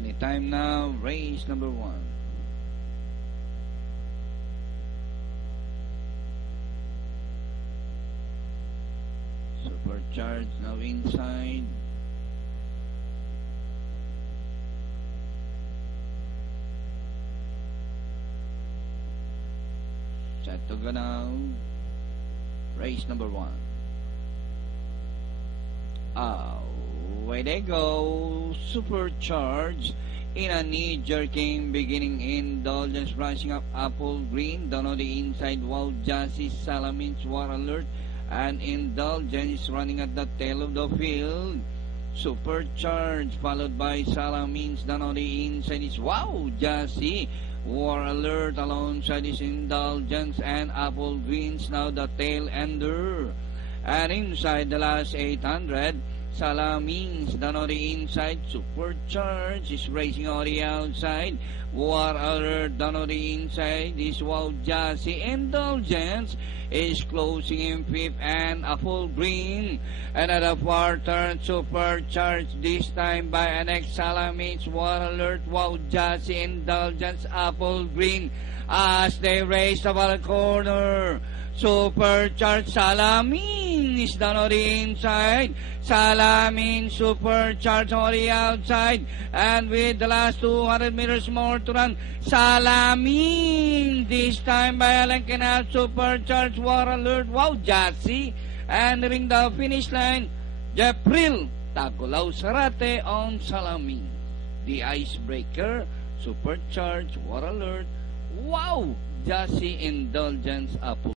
Anytime now, race number 1. Supercharged now inside. Set to go now. Race number 1. Away they go. Supercharged in a knee-jerking beginning. Indulgence rushing up Apple Green. Down on the inside. Wow, Jassy Salamins War Alert. And Indulgence running at the tail of the field. Supercharged followed by Salamins. Down on the inside is Wow, Jassy War Alert alongside is Indulgence and Apple Greens, now the tail ender. And inside the last 800, Salamins down on the inside. Supercharged is racing on the outside. War Alert down on the inside. This Wow Jassy. Indulgence is closing in 5th, and Apple Green. And at the far turn, Supercharged this time by an Salamins, War Alert, Wow Jassy, Indulgence, Apple Green as they race the ball corner. Supercharged, Salamins down on the inside. Salamins, Supercharged on the outside. And with the last 200 meters more to run, Salamins this time by Alan Canal. Supercharged, War Alert, Wow Jassy. And nearing the finish line, Jepril Tagulaw Sarate on Salamins. The icebreaker, Supercharged, War Alert, Wow Jassy, Indulgence, Apple.